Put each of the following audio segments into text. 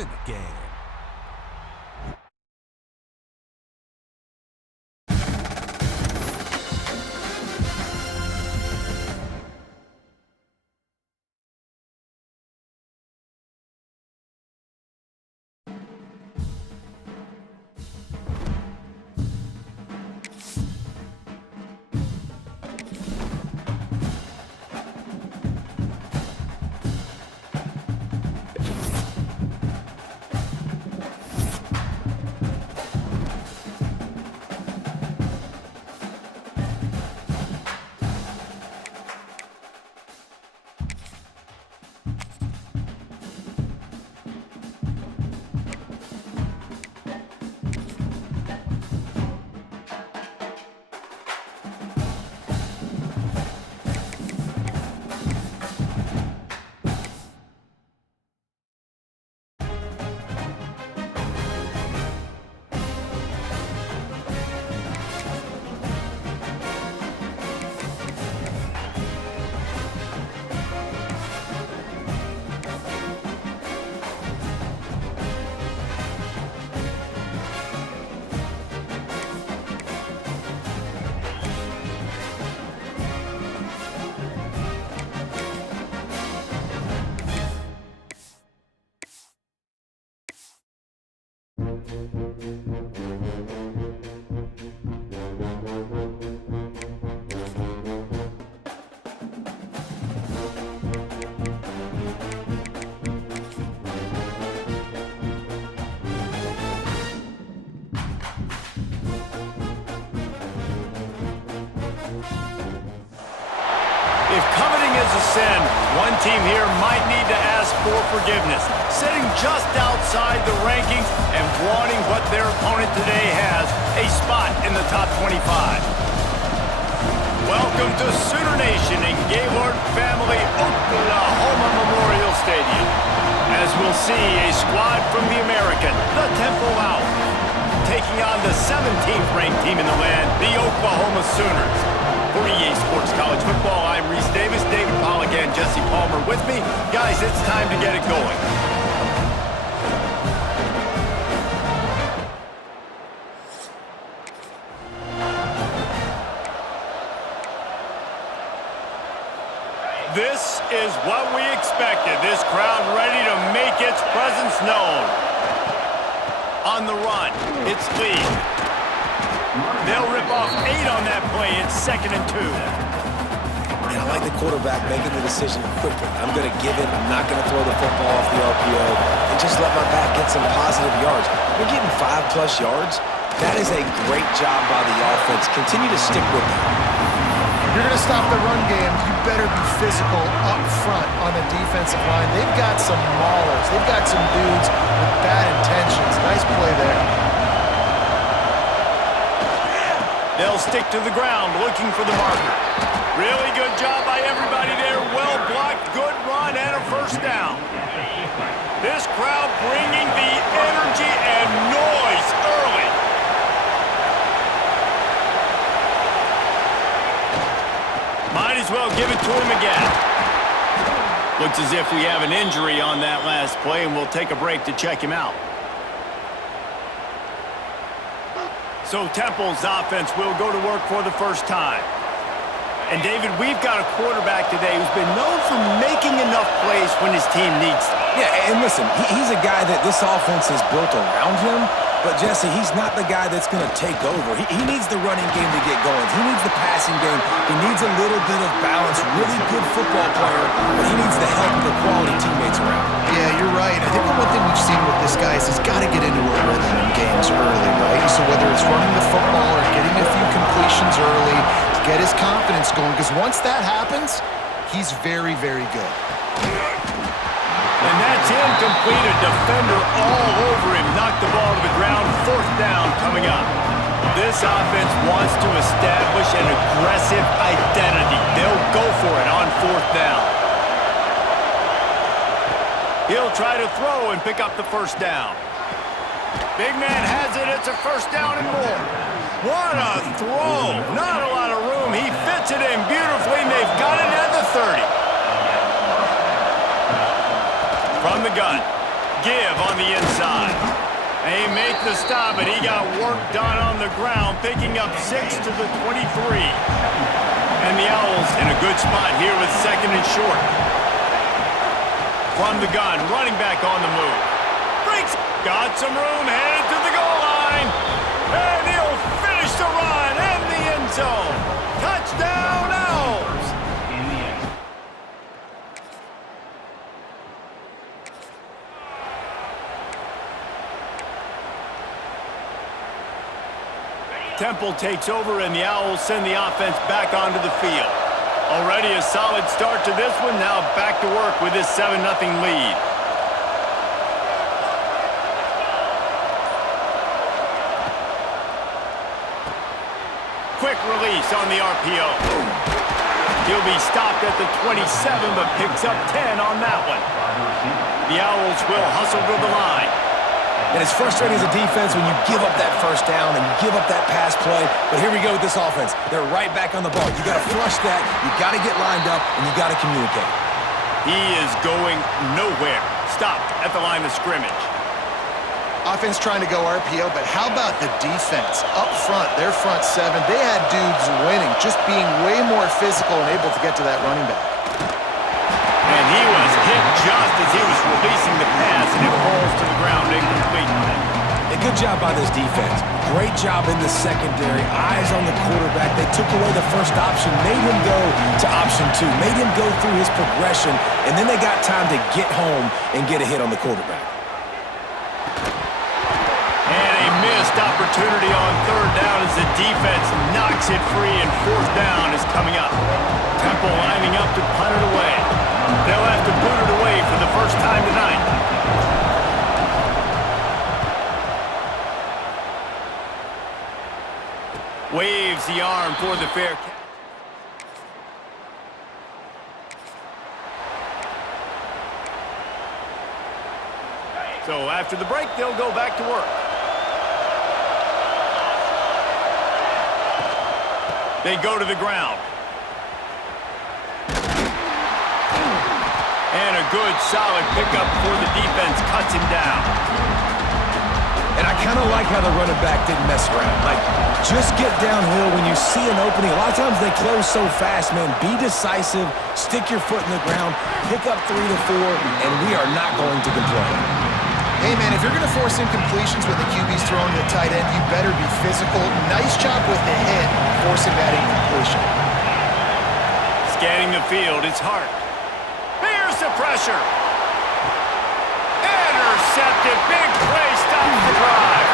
in the game. If coveting is a sin, one team here might need to ask for forgiveness, sitting just outside the rankings and wanting what their opponent today has, a spot in the top 25. Welcome to Sooner Nation in Gaylord Family Oklahoma Memorial Stadium. As we'll see, a squad from the American, the Temple Owls, taking on the 17th ranked team in the land, the Oklahoma Sooners. For EA Sports College Football, I'm Reese Davis, David Pollack, and Jesse Palmer with me. Guys, it's time to get it going. This is what we expected. This crowd ready to make its presence known. On the run, it's Lee. They'll rip off 8 on that play. It's 2nd and 2. And I like the quarterback making the decision quickly. I'm going to give it. I'm not going to throw the football off the RPO and just let my back get some positive yards. We're getting 5+ yards. That is a great job by the offense. Continue to stick with that. If you're going to stop the run game, you better be physical up front on the defensive line. They've got some maulers. They've got some dudes with bad intentions. Nice play there. They'll stick to the ground looking for the marker. Really good job by everybody there. Well blocked, good run, and a first down. This crowd bringing the energy and noise early. Might as well give it to him again. Looks as if we have an injury on that last play, and we'll take a break to check him out. So Temple's offense will go to work for the first time. And David, we've got a quarterback today who's been known for making enough plays when his team needs them. Yeah, and listen, he's a guy that this offense is built around him. But, Jesse, he's not the guy that's going to take over. He needs the running game to get going. He needs the passing game. He needs a little bit of balance. Really good football player, but he needs the help of the quality teammates around. Yeah, you're right. I think the one thing we've seen with this guy is he's got to get into a rhythm in games early, right? So whether it's running the football or getting a few completions early to get his confidence going, because once that happens, he's very, very good. And that's incomplete. A defender all over him. Knocked the ball to the ground. 4th down coming up. This offense wants to establish an aggressive identity. They'll go for it on 4th down. He'll try to throw and pick up the first down. Big man has it. It's a first down and more. What a throw. Not a lot of room. He fits it in beautifully, and they've got it at the 30. From the gun, give on the inside. They make the stop, and he got work done on the ground, picking up 6 to the 23. And the Owls in a good spot here with second and short. From the gun, running back on the move. Breaks, got some room, headed to the goal line. And he'll finish the run in the end zone. Touchdown, Owls! Temple takes over, and the Owls send the offense back onto the field. Already a solid start to this one. Now back to work with this 7-0 lead. Quick release on the RPO. He'll be stopped at the 27, but picks up 10 on that one. The Owls will hustle to the line. And it's frustrating as a defense when you give up that first down and you give up that pass play. But here we go with this offense. They're right back on the ball. You got to flush that. You got to get lined up, and you got to communicate. He is going nowhere. Stopped at the line of scrimmage. Offense trying to go RPO, but how about the defense? Up front, their front seven, they had dudes winning, just being way more physical and able to get to that running back. And he was hit just as he was releasing the pass, and it falls to the ground incomplete. A good job by this defense. Great job in the secondary. Eyes on the quarterback. They took away the first option, made him go to option 2, made him go through his progression, and then they got time to get home and get a hit on the quarterback. And a missed opportunity on third down as the defense knocks it free, and fourth down is coming up. Temple lining up to punt it away. They'll have to boot it away for the first time tonight. Waves the arm for the fair catch. So after the break, they'll go back to work. They go to the ground. And a good, solid pickup before the defense cuts him down. And I kind of like how the running back didn't mess around. Like, just get downhill when you see an opening. A lot of times they close so fast, man. Be decisive, stick your foot in the ground, pick up 3 to 4, and we are not going to complain. Hey, man, if you're going to force incompletions when the QB's throwing to the tight end, you better be physical. Nice job with the hit, forcing that incompletion. Scanning the field, it's Hart. Here's the pressure. Intercepted. Big play, stops the drive.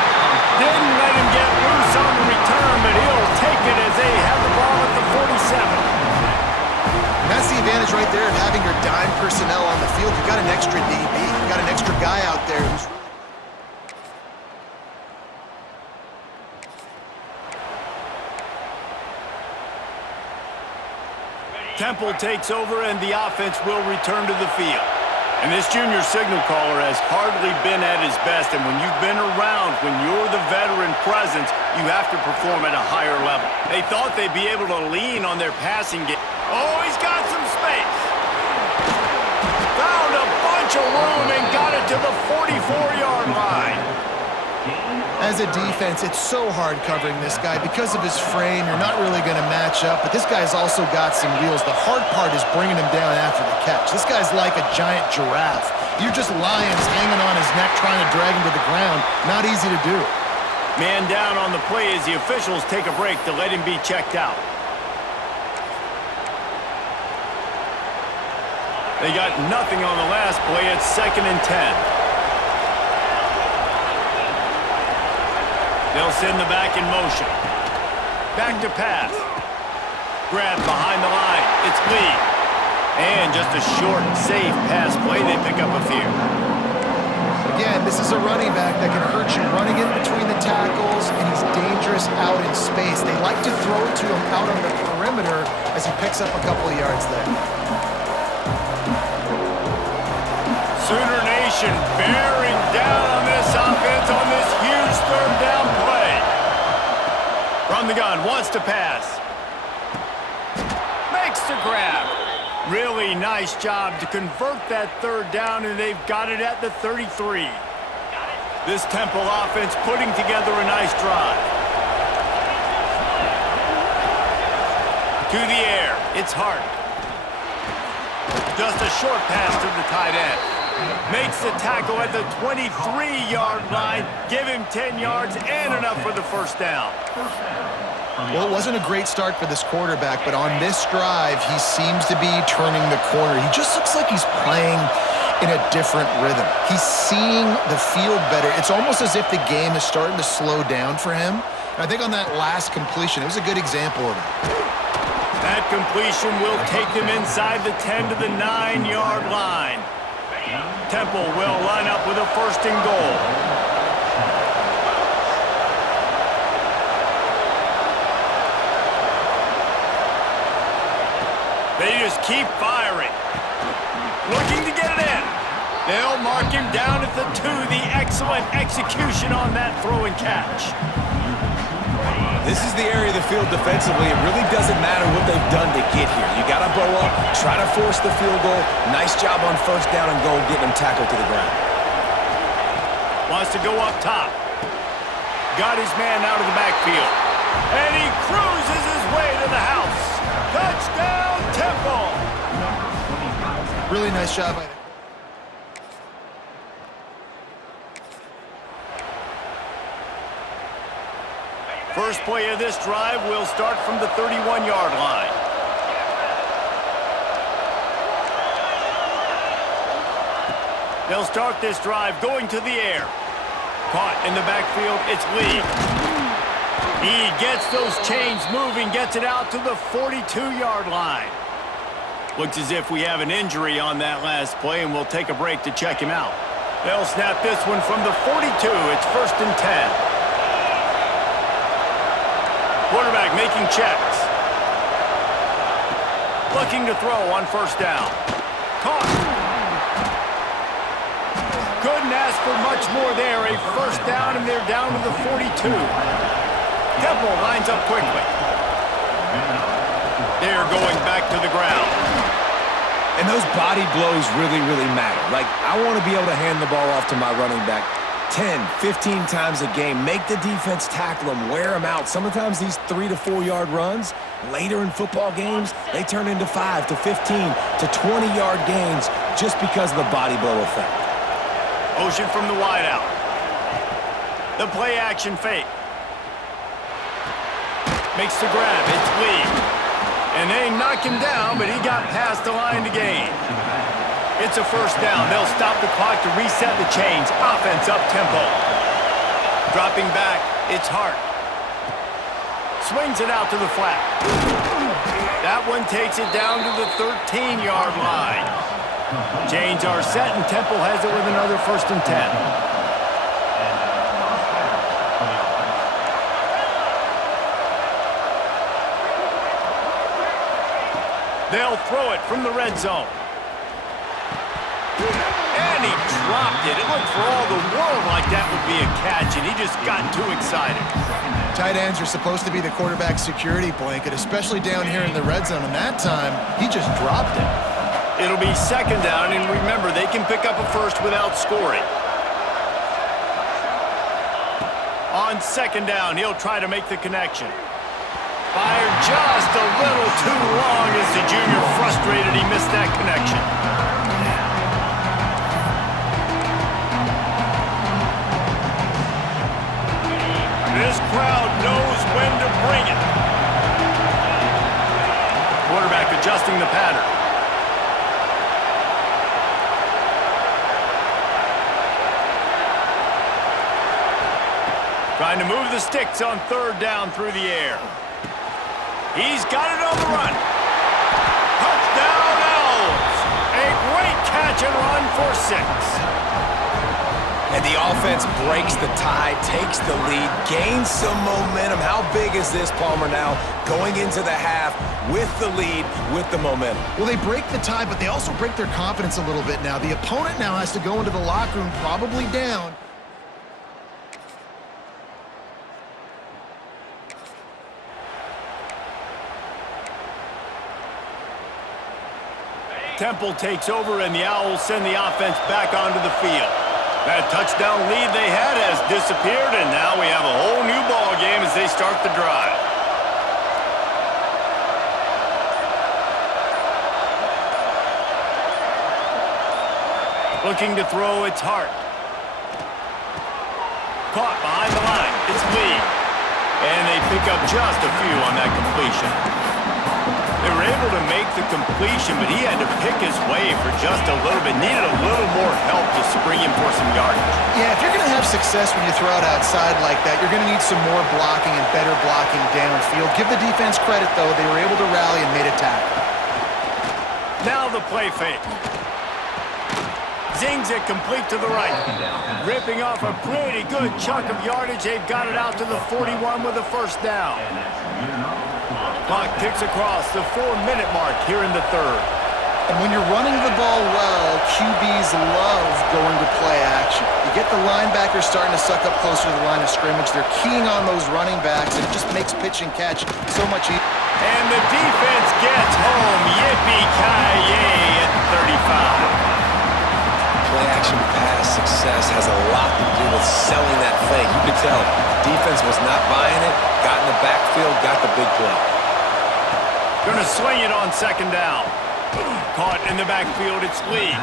Didn't let him get loose on the return, but he'll take it as they have the ball at the 47. And that's the advantage right there of having your dime personnel on the field. You've got an extra DB. You've got an extra guy out there who's... Temple takes over, and the offense will return to the field. And this junior signal caller has hardly been at his best, and when you've been around, when you're the veteran presence, you have to perform at a higher level. They thought they'd be able to lean on their passing game. Oh, he's got some space. Found a bunch of room and got it to the 44-yard line. As a defense, it's so hard covering this guy. Because of his frame, you're not really going to match up, but this guy's also got some wheels. The hard part is bringing him down after the catch. This guy's like a giant giraffe. You're just lions hanging on his neck trying to drag him to the ground. Not easy to do. Man down on the play as the officials take a break to let him be checked out. They got nothing on the last play. It's 2nd and 10. They'll send the back in motion. Back to pass. Grab behind the line. It's Lee. And just a short, safe pass play. They pick up a few. Again, this is a running back that can hurt you running in between the tackles, and he's dangerous out in space. They like to throw it to him out on the perimeter as he picks up a couple of yards there. Sooner Nation bearing down on this offense on this huge third down play. From the gun, wants to pass. Makes the grab. Really nice job to convert that third down, and they've got it at the 33. This Temple offense putting together a nice drive. To the air, it's Hart. Just a short pass to the tight end. Makes the tackle at the 23-yard line. Give him 10 yards and enough for the first down. Well, it wasn't a great start for this quarterback, but on this drive, he seems to be turning the corner. He just looks like he's playing in a different rhythm. He's seeing the field better. It's almost as if the game is starting to slow down for him. And I think on that last completion, it was a good example of it. That completion will take him inside the 10 to the 9-yard line. Temple will line up with a first and goal. They just keep firing. Looking to get it in. They'll mark him down at the 2. The excellent execution on that throw and catch. This is the area of the field defensively. It really doesn't matter what they've done to get here. You got to bow up, try to force the field goal. Nice job on first down and goal, getting them tackled to the ground. Wants to go up top. Got his man out of the backfield. And he cruises his way to the house. Touchdown, Temple! Really nice job by them. First play of this drive will start from the 31-yard line. They'll start this drive going to the air. Caught in the backfield, it's Lee. He gets those chains moving, gets it out to the 42-yard line. Looks as if we have an injury on that last play, and we'll take a break to check him out. They'll snap this one from the 42. It's first and 10. Quarterback making checks. Looking to throw on first down. Caught. Couldn't ask for much more there. A first down, and they're down to the 42. Temple lines up quickly. They're going back to the ground. And those body blows really, really matter. Like, I want to be able to hand the ball off to my running back 10, 15 times a game. Make the defense tackle them, wear them out. Sometimes these 3 to 4 yard runs, later in football games, they turn into 5 to 15 to 20-yard gains just because of the body blow effect. Motion from the wideout. The play action fake. Makes the grab. It's Lee. And they knock him down, but he got past the line to gain. It's a first down. They'll stop the clock to reset the chains. Offense up tempo. Dropping back, it's Hart. Swings it out to the flat. That one takes it down to the 13-yard line. Chains are set, and Temple has it with another first and 10. They'll throw it from the red zone. And he dropped it. It looked for all the world like that would be a catch, and he just got too excited. Tight ends are supposed to be the quarterback's security blanket, especially down here in the red zone, and that time, he just dropped it. It'll be second down, and remember, they can pick up a first without scoring. On second down, he'll try to make the connection. Fired just a little too long as the junior frustrated he missed that connection. This crowd knows when to bring it. Quarterback adjusting the pattern. Trying to move the sticks on third down through the air. He's got it on the run. Touchdown, Owls! A great catch and run for 6. And the offense breaks the tie, takes the lead, gains some momentum. How big is this, Palmer, now going into the half with the lead, with the momentum? Well, they break the tie, but they also break their confidence a little bit now. The opponent now has to go into the locker room probably down. Temple takes over, and the Owls send the offense back onto the field. That touchdown lead they had has disappeared, and now we have a whole new ball game as they start the drive. Looking to throw, it's Hart. Caught behind the line, it's Lee. And they pick up just a few on that completion. They were able to make the completion, but he had to pick his way for just a little bit. Needed a little more help to spring him for some yardage. Yeah, if you're going to have success when you throw it outside like that, you're going to need some more blocking and better blocking downfield. Give the defense credit, though. They were able to rally and made a tackle. Now the play fake. Zings it complete to the right. Ripping off a pretty good chunk of yardage. They've got it out to the 41 with a first down. Clock ticks across the 4-minute mark here in the third. And when you're running the ball well, QBs love going to play action. You get the linebackers starting to suck up closer to the line of scrimmage. They're keying on those running backs, and it just makes pitch and catch so much easier. And the defense gets home. Yippee-ki-yay at 35. Play-action pass success has a lot to do with selling that fake. You could tell defense was not buying it, got in the backfield, got the big play. Gonna swing it on second down. Caught in the backfield, it's Lee.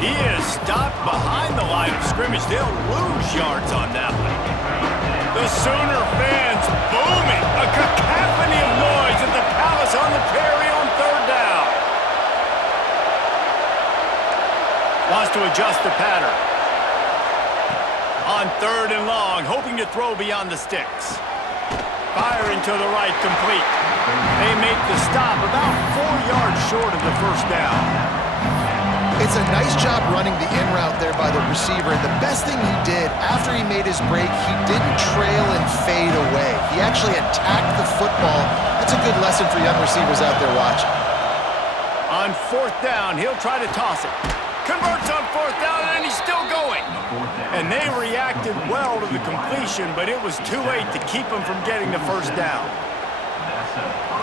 He is stopped behind the line of scrimmage. They'll lose yards on that one. The Sooner fans booming. A cacophony of noise at the Palace on the Prairie on third down. Wants to adjust the pattern. On third and long, hoping to throw beyond the sticks. Firing to the right, complete. They make the stop about 4 yards short of the first down. It's a nice job running the in route there by the receiver. And the best thing he did after he made his break, he didn't trail and fade away. He actually attacked the football. That's a good lesson for young receivers out there watching. On fourth down, he'll try to toss it. Converts on fourth down, and he's still going. And they reacted well to the completion, but it was too late to keep him from getting the first down.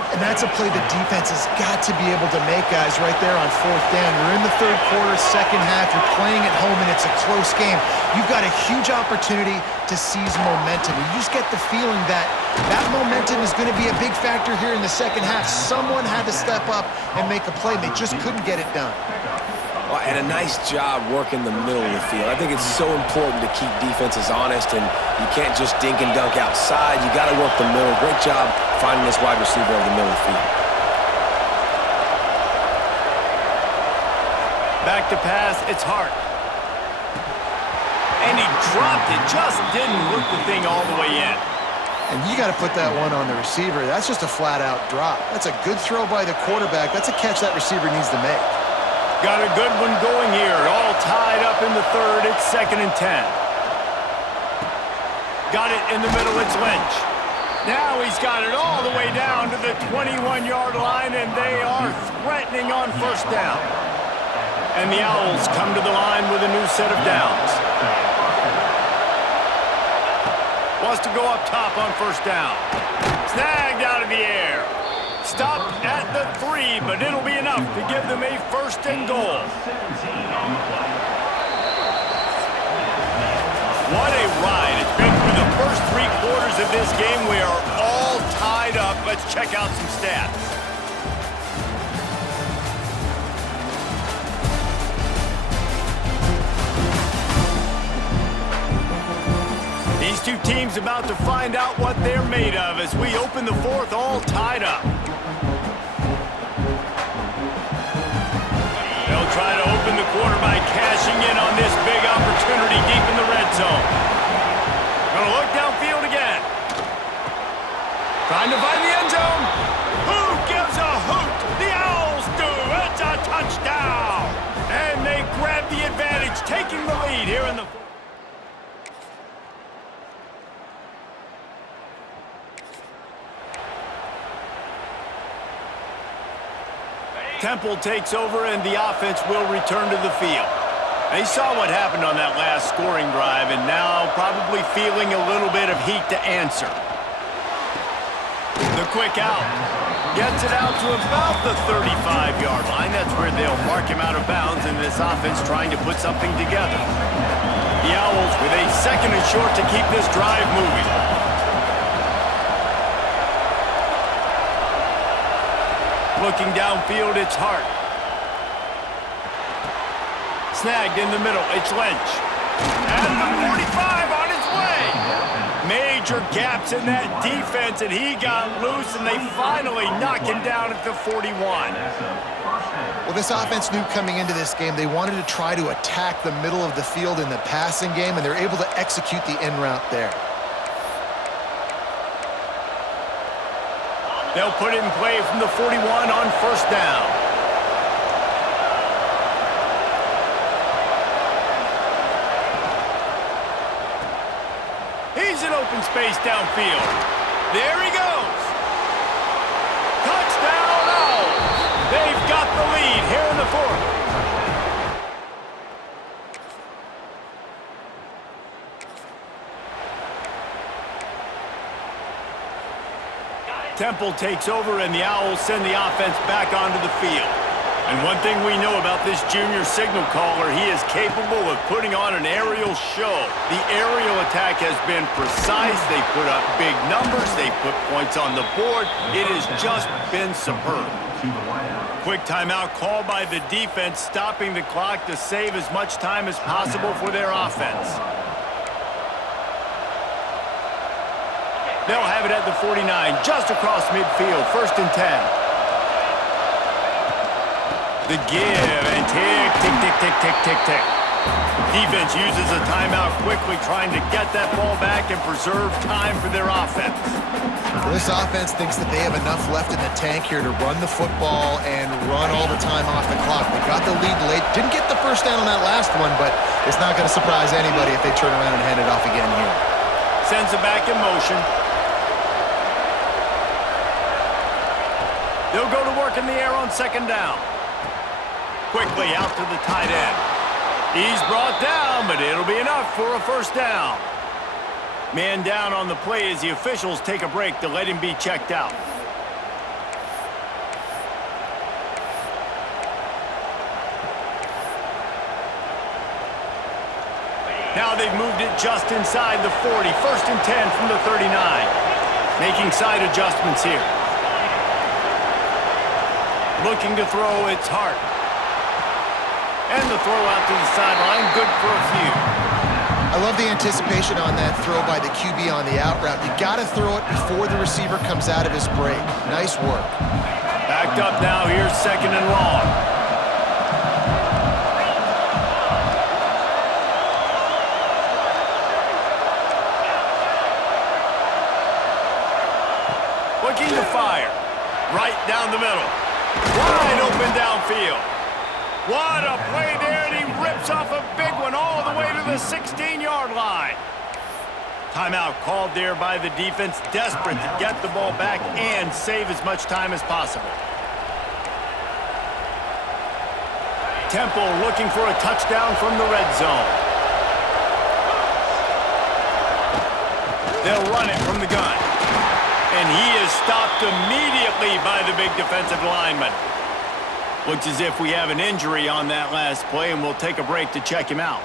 And that's a play the defense has got to be able to make, guys, right there on fourth down. You're in the third quarter, second half. You're playing at home, and it's a close game. You've got a huge opportunity to seize momentum. You just get the feeling that that momentum is going to be a big factor here in the second half. Someone had to step up and make a play. They just couldn't get it done. Well, and a nice job working the middle of the field. I think it's so important to keep defenses honest, and you can't just dink and dunk outside. You got to work the middle. Great job finding this wide receiver over the middle of the field. Back to pass, it's Hart. And he dropped it, just didn't work the thing all the way in. And you got to put that one on the receiver. That's just a flat-out drop. That's a good throw by the quarterback. That's a catch that receiver needs to make. Got a good one going here. All tied up in the third. It's 2nd and 10. Got it in the middle. It's Lynch. Now he's got it all the way down to the 21-yard line, and they are threatening on first down. And the Owls come to the line with a new set of downs. Wants to go up top on first down. Snagged out of the air. Stopped at the 3, but it'll be enough to give them a first and goal. What a ride. It's been through the first 3 quarters of this game. We are all tied up. Let's check out some stats. These two teams about to find out what they're made of as we open the fourth all tied up. They'll try to open the quarter by cashing in on this big opportunity deep in the red zone. Gonna look downfield again. Trying to find the end zone. Who gives a hoot? The Owls do. It's a touchdown. And they grab the advantage, taking the lead here in the fourth. Temple takes over, and the offense will return to the field. They saw what happened on that last scoring drive, and now probably feeling a little bit of heat to answer. The quick out. Gets it out to about the 35-yard line. That's where they'll mark him out of bounds in this offense trying to put something together. The Owls with a second and short to keep this drive moving. Looking downfield, it's Hart. Snagged in the middle, it's Lynch. And the 45 on its way. Major gaps in that defense, and he got loose, and they finally knock him down at the 41. Well, this offense knew coming into this game they wanted to try to attack the middle of the field in the passing game, and they're able to execute the in route there. They'll put it in play from the 41 on first down. He's in open space downfield. There he goes. Touchdown Owls. They've got the lead here in the fourth. Temple takes over, and the Owls send the offense back onto the field. And one thing we know about this junior signal caller, he is capable of putting on an aerial show. The aerial attack has been precise. They put up big numbers. They put points on the board. It has just been superb. Quick timeout called by the defense, stopping the clock to save as much time as possible for their offense. They'll have it at the 49, just across midfield, 1st and 10. The give, and tick, tick, tick, tick, tick, tick, tick. Defense uses a timeout quickly, trying to get that ball back and preserve time for their offense. Well, this offense thinks that they have enough left in the tank here to run the football and run all the time off the clock. They got the lead late. Didn't get the first down on that last one, but it's not going to surprise anybody if they turn around and hand it off again here. Sends it back in motion. They'll go to work in the air on 2nd down. Quickly out to the tight end. He's brought down, but it'll be enough for a 1st down. Man down on the play as the officials take a break to let him be checked out. Now they've moved it just inside the 40. 1st and 10 from the 39. Making side adjustments here. Looking to throw, it's Hart. And the throw out to the sideline, good for a few. I love the anticipation on that throw by the QB on the out route. You got to throw it before the receiver comes out of his break. Nice work. Backed up now, here's 2nd and long. Looking to fire. Right down the middle. Wide open downfield. What a play there, and he rips off a big one all the way to the 16-yard line. Timeout called there by the defense, desperate to get the ball back and save as much time as possible. Temple looking for a touchdown from the red zone. They'll run it from the gun. And he is stopped immediately by the big defensive lineman. Looks as if we have an injury on that last play, and we'll take a break to check him out.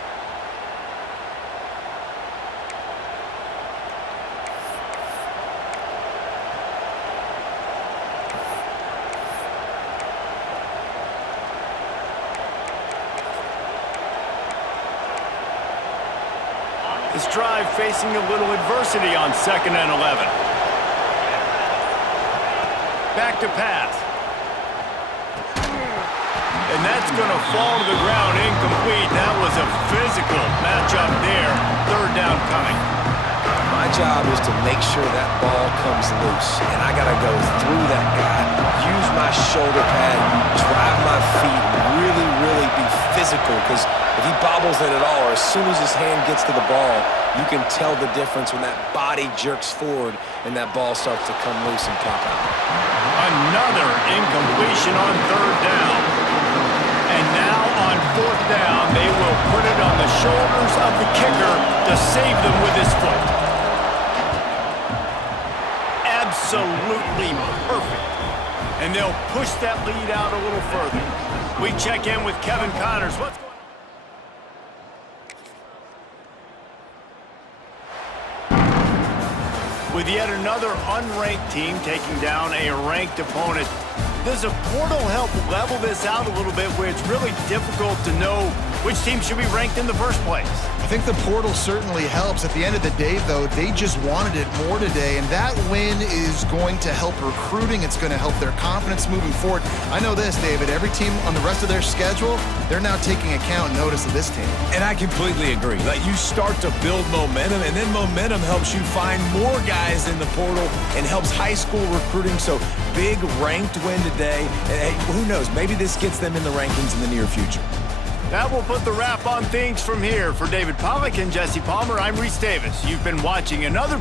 This drive facing a little adversity on 2nd and 11. Back to pass. And that's going to fall to the ground incomplete. That was a physical matchup there. 3rd down coming. My job is to make sure that ball comes loose. And I got to go through that guy, use my shoulder pad, drive my feet, really, really be physical. Because if he bobbles it at all, or as soon as his hand gets to the ball, you can tell the difference when that body jerks forward and that ball starts to come loose and pop out. Another incompletion on 3rd down. And now on 4th down, they will put it on the shoulders of the kicker to save them with his foot. Absolutely perfect. and they'll push that lead out a little further. We check in with Kevin Connors. What's going on? With yet another unranked team taking down a ranked opponent, does a portal help level this out a little bit where it's really difficult to know which team should be ranked in the first place? I think the portal certainly helps. At the end of the day, though, they just wanted it more today, and that win is going to help recruiting. It's going to help their confidence moving forward. I know this, David, every team on the rest of their schedule, they're now taking account and notice of this team. And I completely agree. Like, you start to build momentum, and then momentum helps you find more guys in the portal and helps high school recruiting. So big ranked win today. And hey, who knows? Maybe this gets them in the rankings in the near future. That will put the wrap on things from here. For David Pollack and Jesse Palmer, I'm Reese Davis. You've been watching another